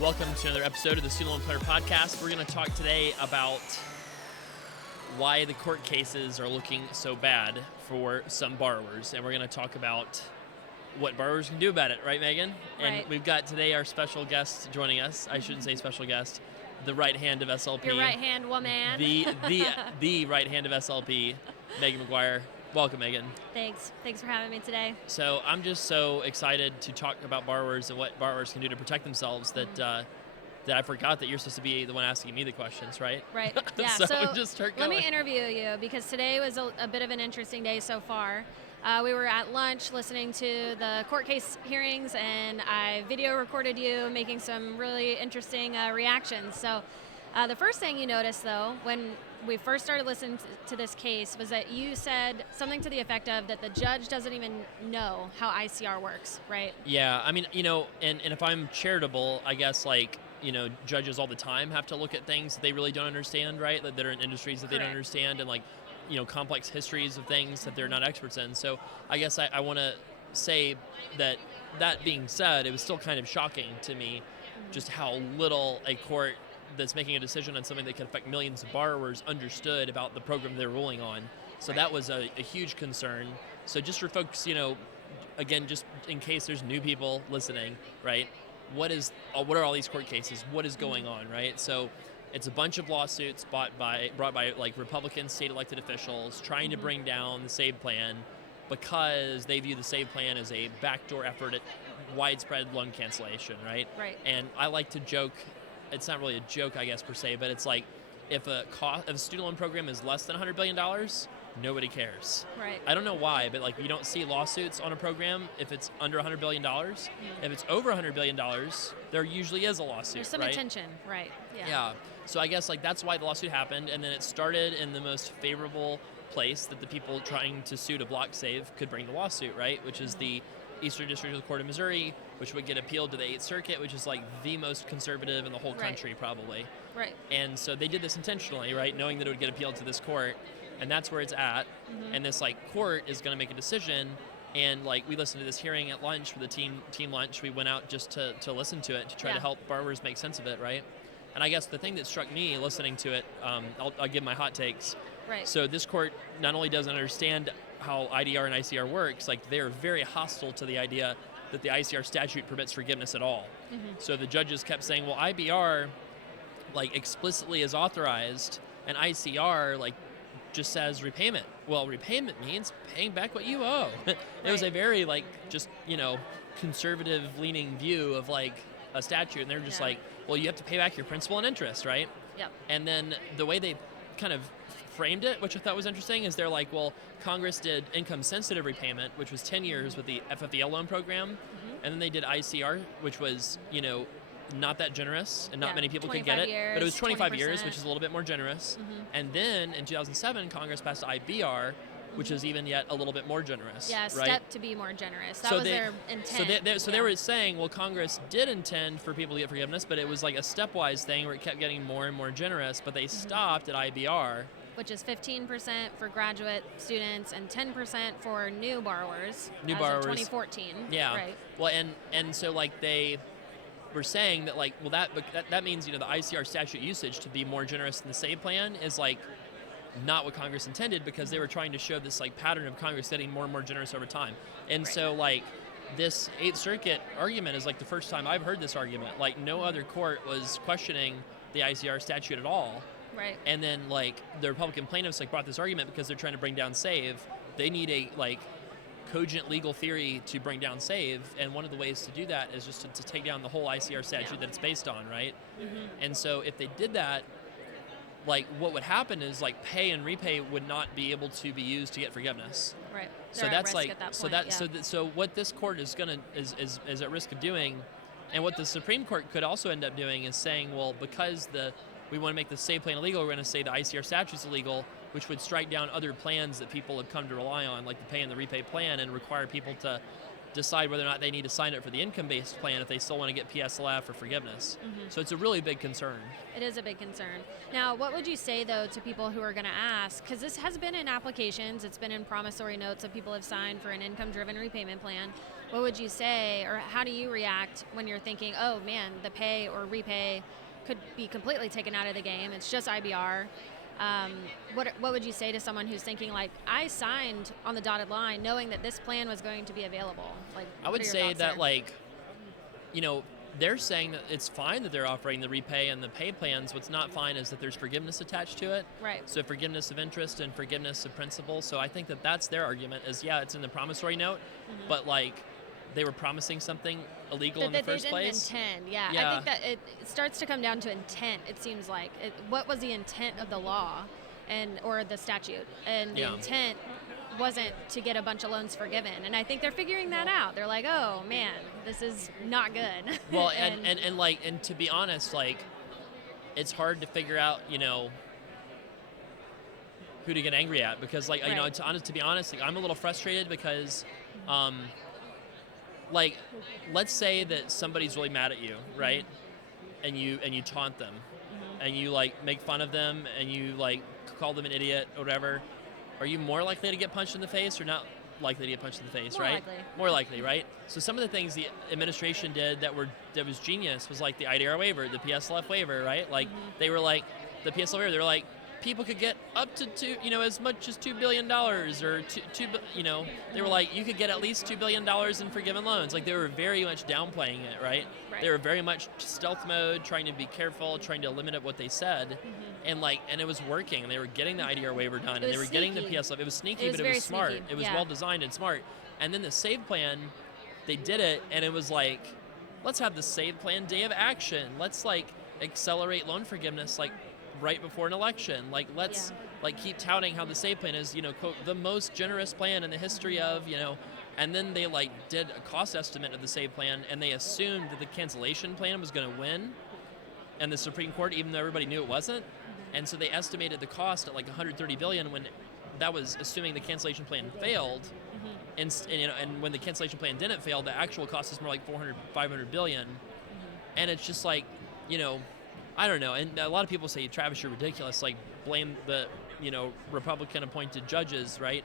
Welcome to another episode of the Student Loan Planner Podcast. We're going to talk today about why the court cases are looking so bad for some borrowers. And we're going to talk about what borrowers can do about it. Right, Megan? Right. And we've got today our special guest joining us. I shouldn't say special guest. The right hand of SLP. Your right hand woman. The right hand of SLP, Megan McGuire. Welcome, Megan. Thanks for having me today. So I'm just so excited to talk about borrowers and what borrowers can do to protect themselves that I forgot that you're supposed to be the one asking me the questions, right? Right. Yeah. So just start going. Let me interview you because today was a bit of an interesting day so far. We were at lunch listening to the court case hearings, and I video recorded you making some really interesting reactions. So the first thing you noticed, though, when we first started listening to this case was that you said something to the effect of that the judge doesn't even know how ICR works, right? Yeah, I mean, and if I'm charitable, I guess judges all the time have to look at things that they really don't understand, right? That are in industries that they don't understand, and complex histories of things that they're not experts in. So I guess I want to say that being said, it was still kind of shocking to me just how little a court that's making a decision on something that could affect millions of borrowers understood about the program they're ruling on. So that was a huge concern. So just for folks, again, just in case there's new people listening, right? What are all these court cases? What is going on, right? So it's a bunch of lawsuits brought by Republican state elected officials trying to bring down the SAVE plan because they view the SAVE plan as a backdoor effort at widespread loan cancellation, right? Right. And I like to joke, it's not really a joke, I guess, per se, but it's like if a student loan program is less than $100 billion, nobody cares. Right. I don't know why, but you don't see lawsuits on a program if it's under $100 billion. If it's over $100 billion, there usually is a lawsuit. There's some right? attention, right? Yeah. So I guess that's why the lawsuit happened, and then it started in the most favorable place that the people trying to sue to block SAVE could bring the lawsuit, right? Which is the Eastern District of the Court of Missouri, which would get appealed to the 8th Circuit, which is the most conservative in the whole country, probably. Right. And so they did this intentionally, right, knowing that it would get appealed to this court, and that's where it's at. And this court is going to make a decision. And we listened to this hearing at lunch for the team lunch. We went out just to listen to it to try to help borrowers make sense of it, right? And I guess the thing that struck me listening to it, I'll give my hot takes. Right. So this court not only doesn't understand how IDR and ICR works, they're very hostile to the idea that the ICR statute permits forgiveness at all. So the judges kept saying, well, IBR explicitly is authorized, and ICR just says repayment. Well, repayment means paying back what you owe. It was a very conservative leaning view of a statute, and they're just well, you have to pay back your principal and interest, right? Yep. And then the way they kind of framed it, which I thought was interesting, is they're well, Congress did income sensitive repayment, which was 10 years with the FFEL loan program, and then they did ICR, which was not that generous, and not many people could get it, but it was 25 years, which is a little bit more generous. And then in 2007, Congress passed IBR, which is even yet a little bit more generous. Yeah, right? Step to be more generous. That was their intent. So they were saying, well, Congress did intend for people to get forgiveness, but it was a stepwise thing where it kept getting more and more generous, but they stopped at IBR. Which is 15% for graduate students and 10% for new borrowers. New as borrowers. Of 2014. Yeah. Right. Well, and so they were saying that that means the ICR statute usage to be more generous than the SAVE plan is not what Congress intended, because they were trying to show this pattern of Congress getting more and more generous over time. And so this 8th Circuit argument is the first time I've heard this argument. No other court was questioning the ICR statute at all. Right. And then the Republican plaintiffs brought this argument because they're trying to bring down SAVE. They need a cogent legal theory to bring down SAVE, and one of the ways to do that is just to take down the whole ICR statute that it's based on, right? And so if they did that, what would happen is pay and repay would not be able to be used to get forgiveness. Right. So They're that's at risk at that point, so what this court is is at risk of doing, and what the Supreme Court could also end up doing is saying, well, because we want to make the SAVE plan illegal, we're going to say the ICR statute is illegal, which would strike down other plans that people have come to rely on, like the pay and the repay plan, and require people to decide whether or not they need to sign up for the income-based plan if they still want to get PSLF or forgiveness. So it's a really big concern. It is a big concern. Now, what would you say, though, to people who are going to ask, because this has been in applications, it's been in promissory notes that people have signed for an income-driven repayment plan, what would you say, or how do you react when you're thinking, oh man, the pay or repay could be completely taken out of the game, it's just IBR? What would you say to someone who's thinking like, I signed on the dotted line knowing that this plan was going to be available? Like, I would say that like, they're saying that it's fine that they're offering the repay and the pay plans. What's not fine is that there's forgiveness attached to it. Right. So forgiveness of interest and forgiveness of principal. So I think that that's their argument is, yeah, it's in the promissory note, but like they were promising something illegal in the first place. They didn't intend, yeah. I think that it starts to come down to intent, it seems like. What was the intent of the law or the statute? And the intent wasn't to get a bunch of loans forgiven. And I think they're figuring that out. They're like, oh man, this is not good. Well, and to be honest, like, it's hard to figure out, who to get angry at, because like, to be honest, like, I'm a little frustrated because, like, let's say that somebody's really mad at you, right? And you taunt them, and you like make fun of them, and you like call them an idiot or whatever. Are you more likely to get punched in the face or not likely to get punched in the face, right? More likely, right? So some of the things the administration did that was genius was like the IDR waiver, the PSLF waiver, right? Like they were like, the PSLF waiver, they were like, people could get up to as much as $2 billion or they were like, you could get at least $2 billion in forgiven loans. Like they were very much downplaying it, right? They were very much stealth mode, trying to be careful, trying to limit what they said. And it was working, and they were getting the IDR waiver done, and they were getting the PSLF. It was sneaky, but it was smart. It was well designed and smart. And then the SAVE plan, they did it, and it was like, let's have the SAVE plan day of action. Let's like accelerate loan forgiveness like right before an election. Like let's like keep touting how the SAVE plan is, quote, the most generous plan in the history of, and then they like did a cost estimate of the SAVE plan, and they assumed that the cancellation plan was going to win, and the Supreme Court, even though everybody knew it wasn't. And so they estimated the cost at like $130 billion when that was assuming the cancellation plan failed. And when the cancellation plan didn't fail, the actual cost is more like 500 billion. And it's just like, I don't know. And a lot of people say, Travis, you're ridiculous. Like blame the, Republican appointed judges, right?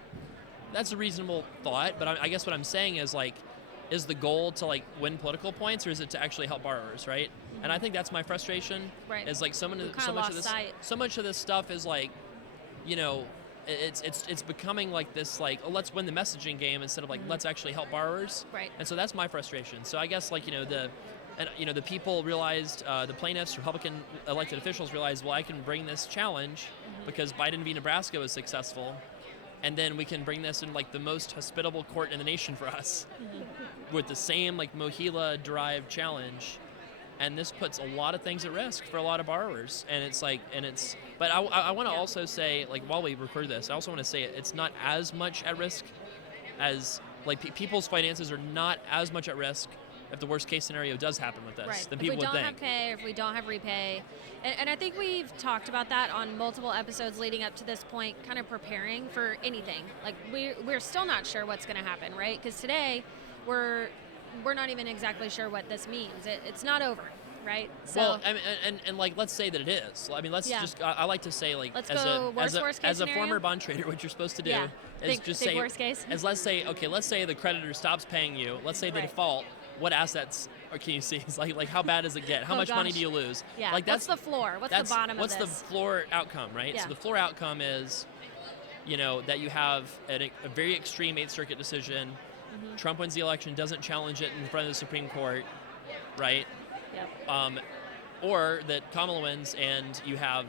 That's a reasonable thought. But I guess what I'm saying is like, is the goal to like win political points, or is it to actually help borrowers, right? And I think that's my frustration. Right. Is like so much of this stuff is like, it's becoming like this like, oh, let's win the messaging game instead of like let's actually help borrowers. Right. And so that's my frustration. So I guess like the people realized, the plaintiffs, Republican elected officials realized, well, I can bring this challenge because Biden v. Nebraska was successful. And then we can bring this in like the most hospitable court in the nation for us with the same like MOHELA-derived challenge. And this puts a lot of things at risk for a lot of borrowers. And it's like, but I want to also say, like, while we record this, I also want to say it's not as much at risk as, like, people's finances are not as much at risk if the worst case scenario does happen with this than people would think. If we don't have pay, if we don't have repay. And I think we've talked about that on multiple episodes leading up to this point, kind of preparing for anything. Like, we're still not sure what's going to happen, right? Because today, we're not even exactly sure what this means. It's not over, right? So, well, I mean, and like, let's say that it is. I mean, let's just, I like to say, like, let's as a former bond trader, what you're supposed to do is just say, worst case. let's say the creditor stops paying you. Let's say the default. What assets can you see? It's like how bad does it get? How much money do you lose? Yeah. Like what's the floor? What's the bottom of this? What's the floor outcome, right? Yeah. So the floor outcome is, that you have a very extreme 8th Circuit decision. Trump wins the election, doesn't challenge it in front of the Supreme Court, right? Yep. Or that Kamala wins and you have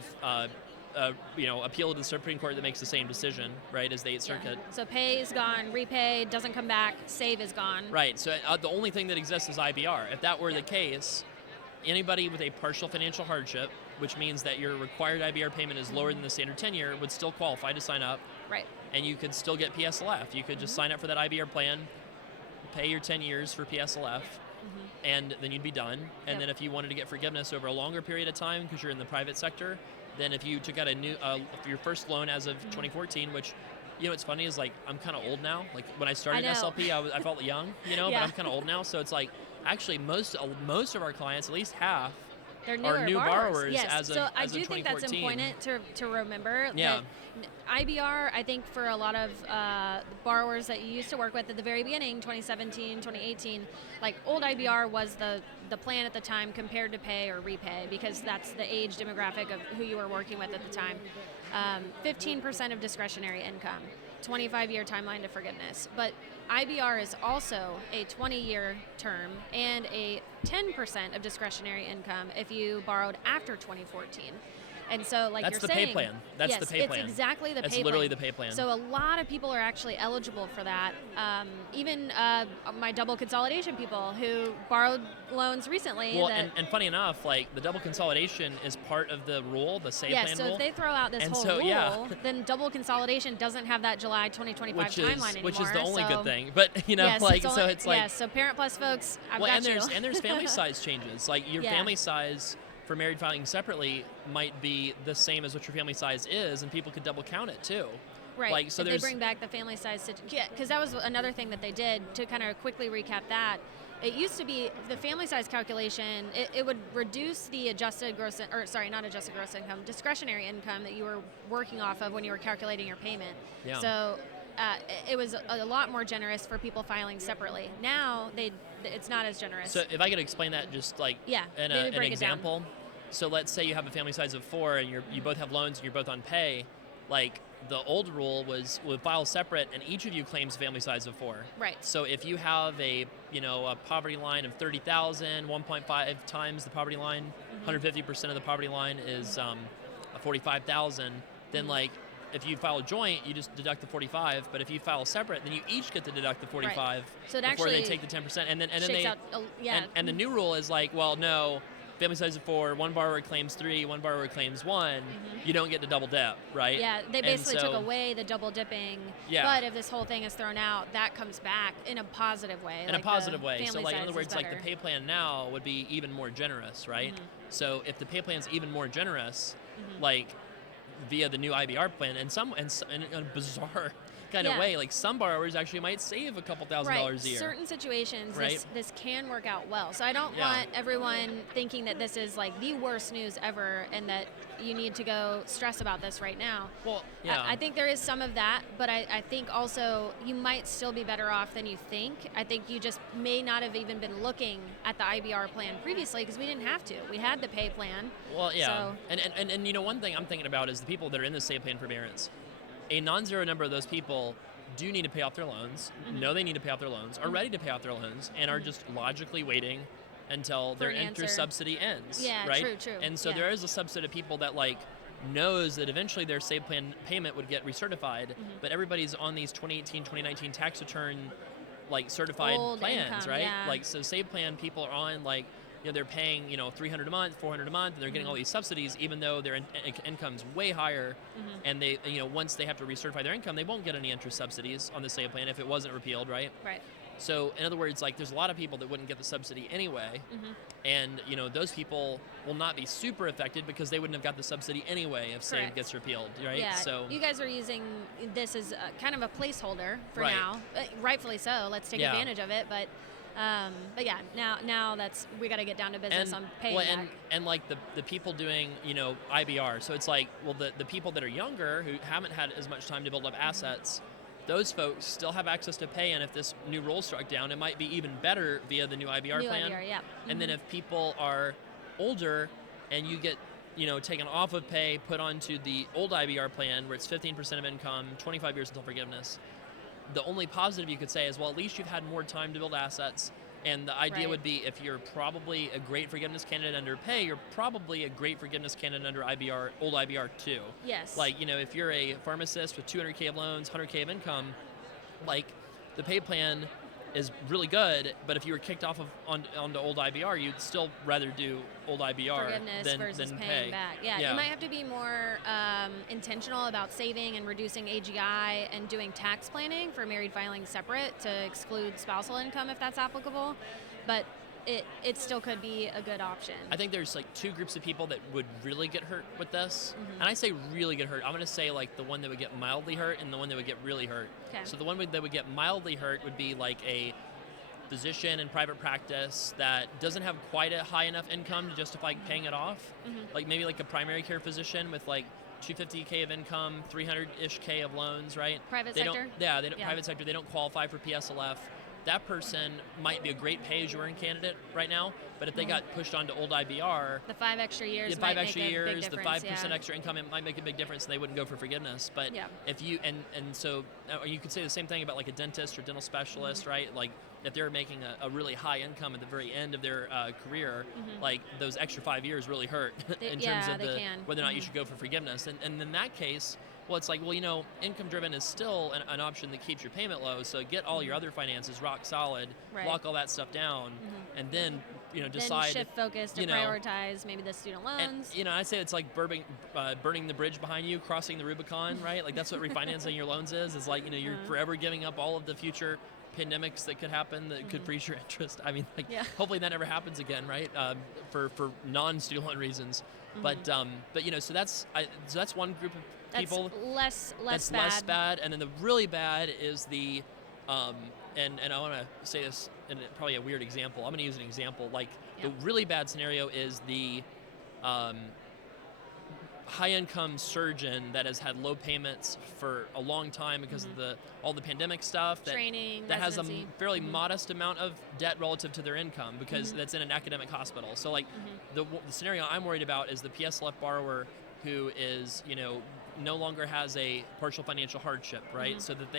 appeal to the Supreme Court that makes the same decision, right, as the 8th Circuit. So pay is gone, repay doesn't come back, save is gone. Right, so the only thing that exists is IBR. If that were the case, anybody with a partial financial hardship, which means that your required IBR payment is lower than the standard 10-year, would still qualify to sign up. Right. And you could still get PSLF. You could just sign up for that IBR plan, pay your 10 years for PSLF, and then you'd be done. And then if you wanted to get forgiveness over a longer period of time because you're in the private sector, then if you took out a new your first loan as of 2014, which, what's funny is like I'm kind of old now. Like when I started SLP, I felt young, but I'm kind of old now. So it's like actually most of our clients, at least half, They're newer are new borrowers Yes. as of So I as do of think that's 2014. important to remember. Yeah. That IBR, I think for a lot of borrowers that you used to work with at the very beginning, 2017, 2018, like old IBR was the plan at the time compared to pay or repay, because that's the age demographic of who you were working with at the time. 15% of discretionary income, 25-year timeline to forgiveness. But IBR is also a 20-year term and a 10% of discretionary income if you borrowed after 2014. And so, like That's you're the saying, pay plan. That's yes, the pay plan. it's exactly the That's pay plan. literally the pay plan. So a lot of people are actually eligible for that. Even my double consolidation people who borrowed loans recently. Well, and funny enough, like the double consolidation is part of the rule, the SAVE plan so rule. if they throw out this And whole so, rule, yeah. then double consolidation doesn't have that July 2025 timeline anymore. Which is the only so, good thing. But yes, it's like so Parent Plus folks, I've well, got and there's family size changes. Like your Yeah. family size for married filing separately might be the same as what your family size is, and people could double count it too. Right. Like, so if they there's bring back the family size, because that was another thing that they did to kind of quickly recap that. It used to be the family size calculation. It would reduce the adjusted gross, not adjusted gross income, discretionary income that you were working off of when you were calculating your payment. Yeah. So it was a lot more generous for people filing separately. Now it's not as generous. So if I could explain that just like in maybe an break it down. example. So let's say you have a family size of 4 and you both have loans and you're both on pay. Like the old rule was we'll file separate and each of you claims a family size of 4. Right. So if you have a poverty line of 30,000, 1.5 times the poverty line, 150% of the poverty line is 45,000, then like if you file a joint, you just deduct the 45. But if you file separate, then you each get to deduct the 45 Right. So it before they actually take the 10%. And then shakes they out, and the new rule is like, well, no, family size of 4, one borrower claims 3, one borrower claims 1. You don't get to double dip, right? Yeah, they basically so, took away the double dipping. Yeah. But if this whole thing is thrown out, that comes back in a positive way. In like a positive the way. So family like in size other is words, like the better. pay plan now would be even more generous, right? So if the pay plan is even more generous, like via the new IBR plan, and in a bizarre kind of way, like some borrowers actually might save a couple $1,000s a year. Certain situations, Right. this can work out well. So I don't Yeah. want everyone thinking that this is like the worst news ever and that you need to go stress about this right now. Well, yeah. I think there is some of that, but I think also you might still be better off than you think. I think you just may not have even been looking at the IBR plan previously because we didn't have to. We had the pay plan. Well, yeah. So, And one thing I'm thinking about is the people that are in the SAVE plan forbearance. A non-zero number of those people do need to pay off their loans, know they need to pay off their loans, are ready to pay off their loans, and are just logically waiting until their an interest answer. subsidy ends. Yeah, right? true. And so Yeah. there is a subset of people that like knows that eventually their SAVE plan payment would get recertified, but everybody's on these 2018, 2019 tax return like certified Old plans, income, right? yeah. Like so SAVE plan people are on like they're paying $300 a month, $400 a month, and they're getting all these subsidies, even though their income's way higher, and they once they have to recertify their income, they won't get any interest subsidies on the SAVE plan if it wasn't repealed, right? Right. So in other words, like there's a lot of people that wouldn't get the subsidy anyway, and those people will not be super affected because they wouldn't have got the subsidy anyway if SAVE Correct. gets repealed, right? Yeah, So you guys are using this as kind of a placeholder for Right. now, rightfully so. Let's take Yeah. advantage of it, but yeah, now we got to get down to business on paying back. and like the people doing IBR, so it's like the people that are younger who haven't had as much time to build up assets, those folks still have access to pay, and if this new rule struck down, it might be even better via the new IBR New plan. IBR, yeah. And then if people are older and you get taken off of pay, put onto the old IBR plan where it's 15% of income, 25 years until forgiveness, the only positive you could say is, well, at least you've had more time to build assets. And the idea Right. would be if you're probably a great forgiveness candidate under pay, you're probably a great forgiveness candidate under IBR, old IBR too. Yes. Like, if you're a pharmacist with 200K of loans, 100K of income, like the pay plan is really good, but if you were kicked off of onto old IBR, you'd still rather do old IBR forgiveness than versus than paying pay. back. Yeah, you might have to be more intentional about saving and reducing AGI and doing tax planning for married filing separate to exclude spousal income if that's applicable. But it still could be a good option. I think there's like two groups of people that would really get hurt with this. And I say really get hurt. I'm going to say like the one that would get mildly hurt and the one that would get really hurt. Okay. So the one that would get mildly hurt would be like a physician in private practice that doesn't have quite a high enough income to justify paying it off, like maybe like a primary care physician with like 250K of income, 300-ish K of loans, right? Private they sector? They don't, private sector, they don't qualify for PSLF. That person might be a great pay-as-you-earn candidate right now, but if they got pushed onto old IBR, the 5 extra years, the 5 might extra make a years, big the difference, 5% extra income, it might make a big difference, and they wouldn't go for forgiveness. But Yeah. if you and so you could say the same thing about like a dentist or dental specialist, right? Like if they're making a really high income at the very end of their career, like those extra 5 years really hurt in terms of whether or not you should go for forgiveness. And in that case, well, it's like, well, income driven is still an option that keeps your payment low. So get all your other finances rock solid, lock all that stuff down, and then decide. Then shift focus to prioritize maybe the student loans. And, I say it's like burning the bridge behind you, crossing the Rubicon, right? Like that's what refinancing your loans is. It's like you're forever giving up all of the future pandemics that could happen that could freeze your interest. I mean, like hopefully that never happens again, right? For non-student loan reasons. But so that's one group of people. That's less bad. Less bad, and then the really bad is the, and I want to say this in probably a weird example. I'm going to use an example. Like the really bad scenario is the high-income surgeon that has had low payments for a long time because of all the pandemic stuff. Training, that has a residency. fairly modest amount of debt relative to their income because that's in an academic hospital. So like the scenario I'm worried about is the PSLF borrower who is no longer has a partial financial hardship, right? So that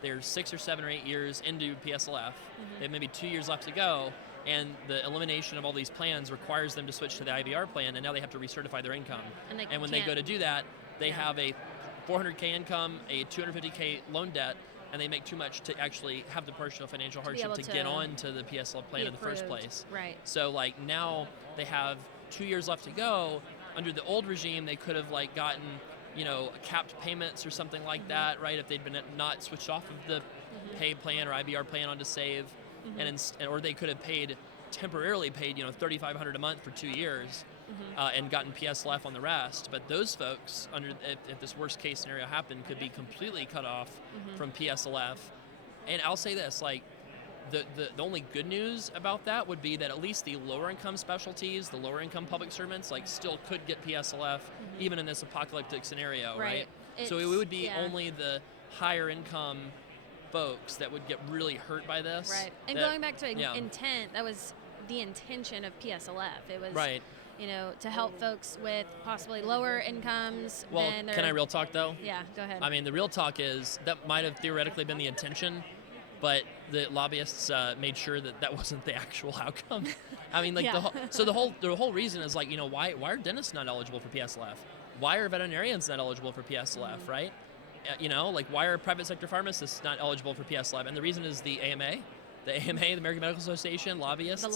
they're 6 or 7 or 8 years into PSLF. They have maybe 2 years left to go, and the elimination of all these plans requires them to switch to the IBR plan, and now they have to recertify their income. And when they go to do that, they have a 400K income, a 250K loan debt, and they make too much to actually have the partial financial hardship to get on to the PSLF plan in the first place. Right. So like now they have 2 years left to go. Under the old regime, they could have like gotten capped payments or something like that, right? If they'd been not switched off of the pay plan or IBR plan onto save, or they could have temporarily paid $3,500 a month for 2 years, and gotten PSLF on the rest. But those folks, if this worst case scenario happened, could be completely cut off from PSLF. And I'll say this, like the only good news about that would be that at least the lower income specialties, the lower income public servants, like still could get PSLF even in this apocalyptic scenario, right? So it would be only the higher income folks that would get really hurt by this. Right. And going back to intent, that was the intention of PSLF. It was to help folks with possibly lower incomes. Well, can I real talk though? Yeah, go ahead. I mean, the real talk is that might have theoretically been the intention, but the lobbyists made sure that wasn't the actual outcome. I mean, like the whole reason is like, why are dentists not eligible for PSLF? Why are veterinarians not eligible for PSLF, right? Like why are private sector pharmacists not eligible for PSLF? And the reason is the AMA. The AMA, the American Medical Association, lobbyists,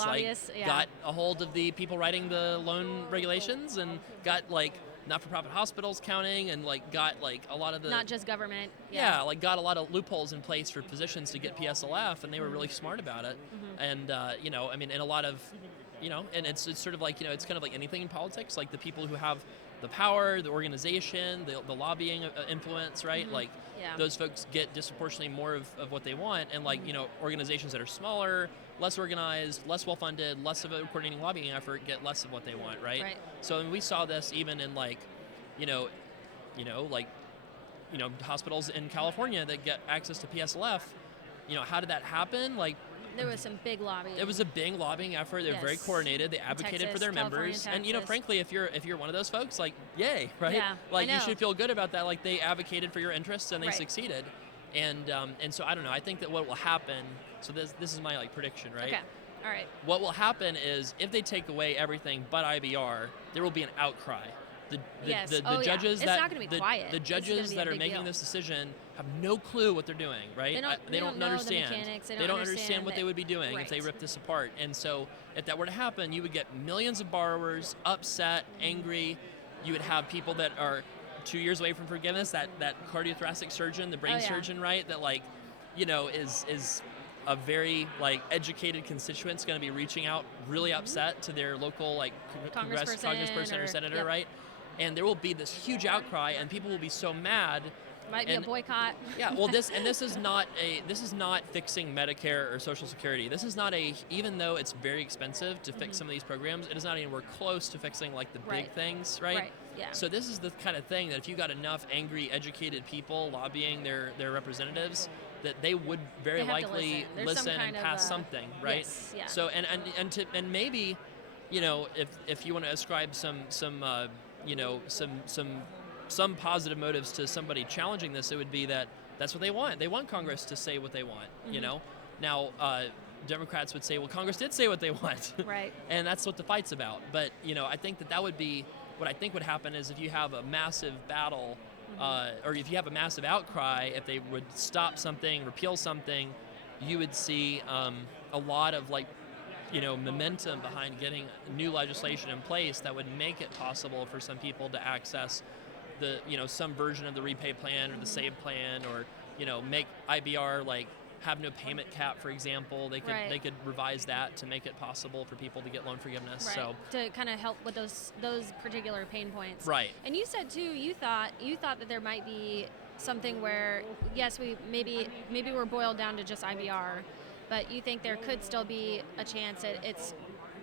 got a hold of the people writing the loan regulations and got like not-for-profit hospitals counting and like got like a lot of the... Not just government. Like got a lot of loopholes in place for physicians to get PSLF, and they were really smart about it. And, I mean, and a lot of, and it's sort of like, it's kind of like anything in politics, like the people who have the power, the organization, the lobbying influence, right? Like those folks get disproportionately more of what they want, and like, organizations that are smaller, less organized, less well-funded, less of a coordinating lobbying effort get less of what they want, right? So I mean, we saw this even in like, hospitals in California that get access to PSLF. How did that happen? Like, there was some big lobbying. It was a big lobbying effort. They're very coordinated. They advocated Texas, for their California, members. Texas. And frankly, if you're one of those folks, like, yay, right? Yeah, like you should feel good about that. Like they advocated for your interests and they succeeded. And so I don't know. I think that what will happen. So this is my like prediction, right? Okay. All right. What will happen is if they take away everything but IBR, there will be an outcry. The judges it's not going to be quiet. The judges that are making this decision have no clue what they're doing, right? They don't understand. The mechanics. They don't understand what they would be doing if they rip this apart. And so if that were to happen, you would get millions of borrowers upset, angry. You would have people that are 2 years away from forgiveness, that cardiothoracic surgeon, the brain surgeon, right? That like, is a very like educated constituent's going to be reaching out really upset to their local like congressperson or senator, right? And there will be this huge outcry, and people will be so mad Might be a boycott. Yeah, well, this is not fixing Medicare or Social Security. This is not even though it's very expensive to fix some of these programs, it is not anywhere close to fixing like the big things, right? Right. Yeah. So this is the kind of thing that if you got enough angry, educated people lobbying their representatives, that they would very likely listen and pass something, right? Yes, yeah. So and maybe, if you want to ascribe some positive motives to somebody challenging this, it would be that that's what they want. They want Congress to say what they want, Now, Democrats would say, well, Congress did say what they want. Right. And that's what the fight's about. But, I think that would be, what I think would happen is if you have a massive battle, or if you have a massive outcry, if they would stop something, repeal something, you would see a lot of momentum behind getting new legislation in place that would make it possible for some people to access some version of the repay plan or the save plan, or make IBR have no payment cap, for example. They could revise that to make it possible for people to get loan forgiveness. Right. So to kind of help with those particular pain points. Right. And you said too, you thought that there might be something where yes, we maybe we're boiled down to just IBR, but you think there could still be a chance that it's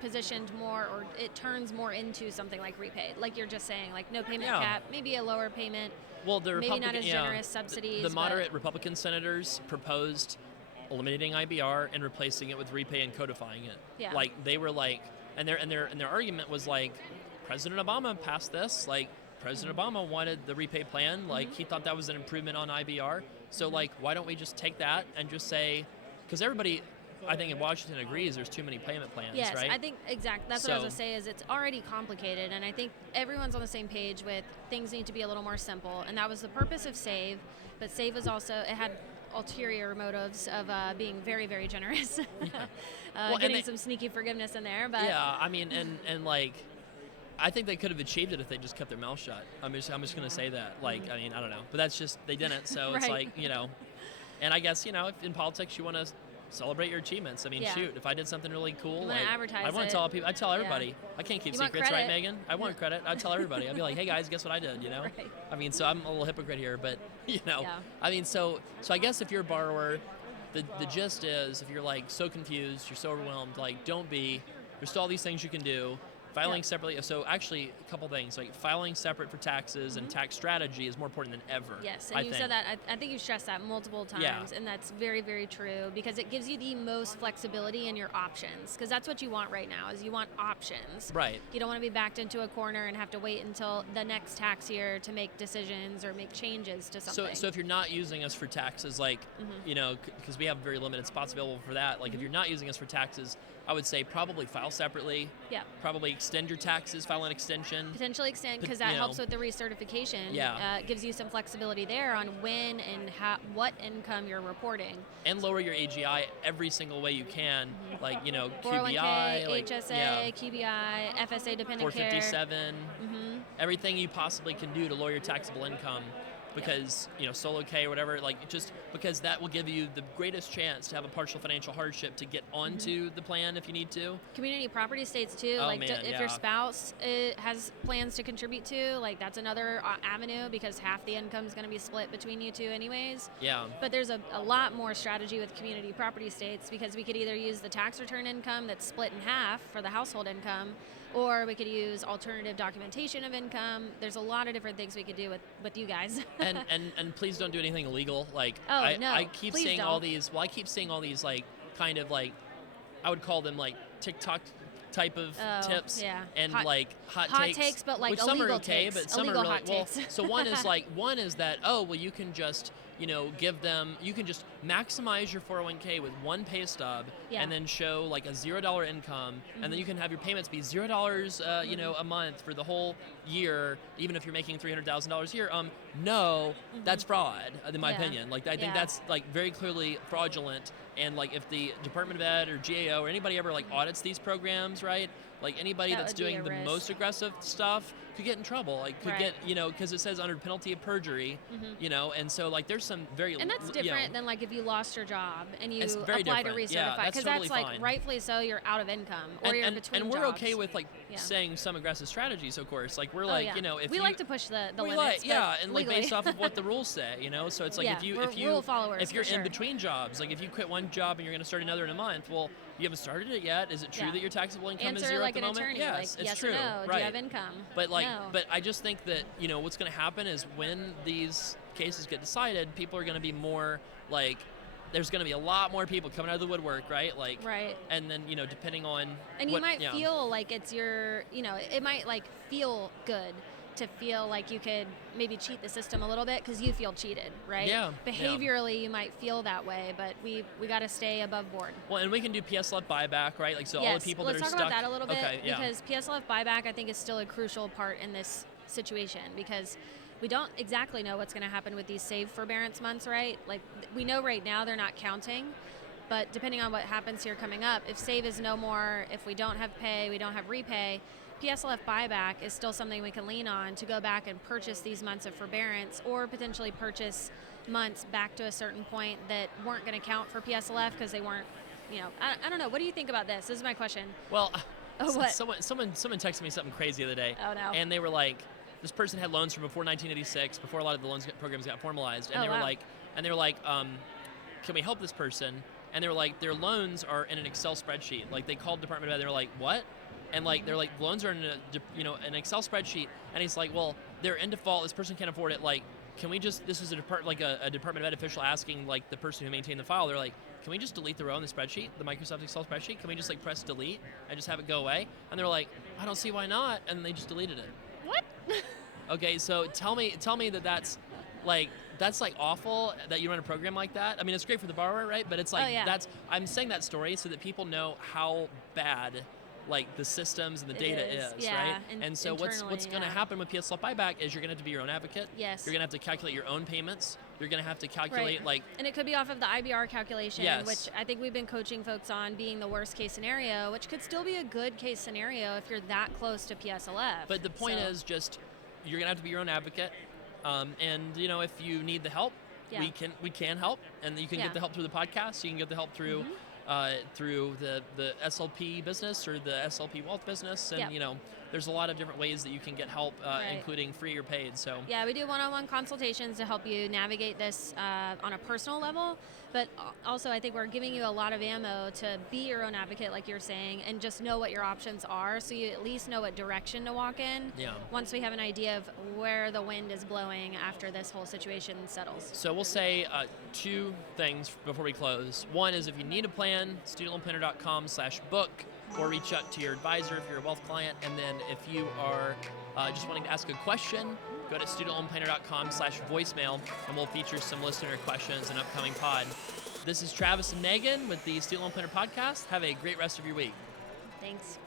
positioned more, or it turns more into something like repay, like you're just saying, like no payment cap, maybe a lower payment. Well, maybe not as generous subsidies. The moderate Republican senators proposed eliminating IBR and replacing it with repay and codifying it. Yeah. They were and their argument was President Obama passed this. President Obama wanted the repay plan. He thought that was an improvement on IBR. So why don't we just take that and just say, because everybody, I think in Washington agrees there's too many payment plans, yes, right? I think exactly. That's what I was going to say, is it's already complicated, and I think everyone's on the same page with things need to be a little more simple, and that was the purpose of SAVE, but SAVE was also, it had ulterior motives of being very, very generous, getting some sneaky forgiveness in there. But yeah, I mean, and I think they could have achieved it if they just kept their mouth shut. I'm just going to say that. I mean, I don't know, but that's just, they didn't. So right. It's and I guess, if in politics you want to celebrate your achievements. I mean, shoot, if I did something really cool, I want to tell people. I tell everybody. Yeah. I can't keep you secrets, right, Megan? I want credit. I tell everybody. I'd be like, hey guys, guess what I did? Right. I mean, so I'm a little hypocrite here, but I mean, so I guess if you're a borrower, the gist is, if you're so confused, you're so overwhelmed, don't be. There's still all these things you can do. Filing separately. So actually, a couple things, filing separate for taxes and tax strategy is more important than ever. Yes, and you said that. I think you stressed that multiple times, and that's very, very true, because it gives you the most flexibility in your options, because that's what you want right now, is you want options. Right. You don't want to be backed into a corner and have to wait until the next tax year to make decisions or make changes to something. So if you're not using us for taxes, because we have very limited spots available for that, if you're not using us for taxes, I would say probably file separately. Yeah. Probably extend your taxes, file an extension. Potentially extend, because that helps with the recertification. Yeah. It gives you some flexibility there on when and what income you're reporting. And lower your AGI every single way you can, QBI, 401k, HSA, QBI, FSA dependent care. 457, everything you possibly can do to lower your taxable income. Because, solo K or whatever, just because that will give you the greatest chance to have a partial financial hardship to get onto the plan if you need to. Community property states too. If your spouse has plans to contribute to, that's another avenue, because half the income is going to be split between you two anyways. Yeah. But there's a lot more strategy with community property states, because we could either use the tax return income that's split in half for the household income, or we could use alternative documentation of income. There's a lot of different things we could do with you guys. and please don't do anything illegal. I keep seeing all these. Well, I keep seeing all these kind of I would call them TikTok type of tips. Yeah. And hot takes, but which illegal some are okay, takes. but some illegal are really hot takes. So one is that you can just give them, you can just maximize your 401k with one pay stub, and then show a $0 income, and then you can have your payments be $0 a month for the whole year, even if you're making $300,000 a year. No, that's fraud, in my opinion. I think that's very clearly fraudulent. And if the Department of Ed or GAO or anybody ever audits these programs, right? Anybody that's doing the most aggressive stuff could get in trouble. Could get, because it says under penalty of perjury, and so there's some very And that's different than like if you lost your job and you It's very apply to different. recertify, Yeah, that's because totally that's like fine. rightfully so. You're out of income, or you're between and we're jobs. okay with like Yeah. saying some aggressive strategies, of course. Like we're Oh, like, yeah. you know, if we you, like to push the we limits, like, yeah, but and like legally. based off of what the rules say, you know. So it's like Yeah, if we're you rule followers, if you're for sure. in between jobs, like if you quit one job and you're going to start another in a month, well, you haven't started it yet. Is it true Yeah. that your taxable income Answer is zero like at the an moment? attorney, Yes, like it's yes true. or no. Right. Do you have income? But like, no. but I just think that, you know, what's going to happen is when these cases get decided, people are going to be more like, there's going to be a lot more people coming out of the woodwork, right? Like, Right. And then, you know, depending on And what, you might yeah. feel like it's your, you know, it might like feel good to feel like you could maybe cheat the system a little bit because you feel cheated, right? Yeah. Behaviorally, you might feel that way, but we got to stay above board. Well, and we can do PSLF buyback, right? Like, so all the people let's that are talk stuck. about that a little bit, Okay, yeah. because PSLF buyback I think is still a crucial part in this situation, because we don't exactly know what's going to happen with these SAVE forbearance months, right? Like we know right now they're not counting, but depending on what happens here coming up, if SAVE is no more, if we don't have pay, we don't have repay, PSLF buyback is still something we can lean on to go back and purchase these months of forbearance, or potentially purchase months back to a certain point that weren't going to count for PSLF because they weren't, you know, I don't know. What do you think about this? This is my question. Well, what? someone texted me something crazy the other day. Oh, no. And they were like, this person had loans from before 1986, before a lot of the loans programs got formalized, and Oh, they were wow. like, can we help this person? And they were like, their loans are in an Excel spreadsheet. Like they called Department of Ed, they were like, what? And like they're like, loans are in an Excel spreadsheet. And he's like, well, they're in default. This person can't afford it. Like, can we just? This was a Department of Ed official asking like the person who maintained the file. They're like, can we just delete the row in the spreadsheet, the Microsoft Excel spreadsheet? Can we just like press delete and just have it go away? And they're like, I don't see why not. And they just deleted it. What? Okay, so tell me that that's like awful that you run a program like that. I mean, it's great for the borrower, right? But it's like Oh, yeah. I'm saying that story so that people know how bad like the systems and the It data is, is, yeah, right? And so what's internally, going to yeah. happen with PSLF buyback is you're going to have to be your own advocate. Yes. You're going to have to calculate your own payments. You're going to have to calculate Right. like And it could be off of the IBR calculation, Yes. which I think we've been coaching folks on being the worst case scenario, which could still be a good case scenario if you're that close to PSLF. But the point So, is just you're gonna have to be your own advocate, and you know if you need the help, Yeah. we can help, and you can Yeah. get the help through the podcast. You can get the help through through the SLP business or the SLP wealth business, and Yep. you know there's a lot of different ways that you can get help, Right. including free or paid. So Yeah, we do one-on-one consultations to help you navigate this on a personal level, but also I think we're giving you a lot of ammo to be your own advocate, like you're saying, and just know what your options are, so you at least know what direction to walk in. Yeah. Once we have an idea of where the wind is blowing after this whole situation settles. So we'll say two things before we close. One is if you need a plan, studentloanplanner.com/book, or reach out to your advisor if you're a wealth client. And then if you are just wanting to ask a question, go to studentloanplanner.com/voicemail, and we'll feature some listener questions in an upcoming pod. This is Travis and Megan with the Student Loan Planner Podcast. Have a great rest of your week. Thanks.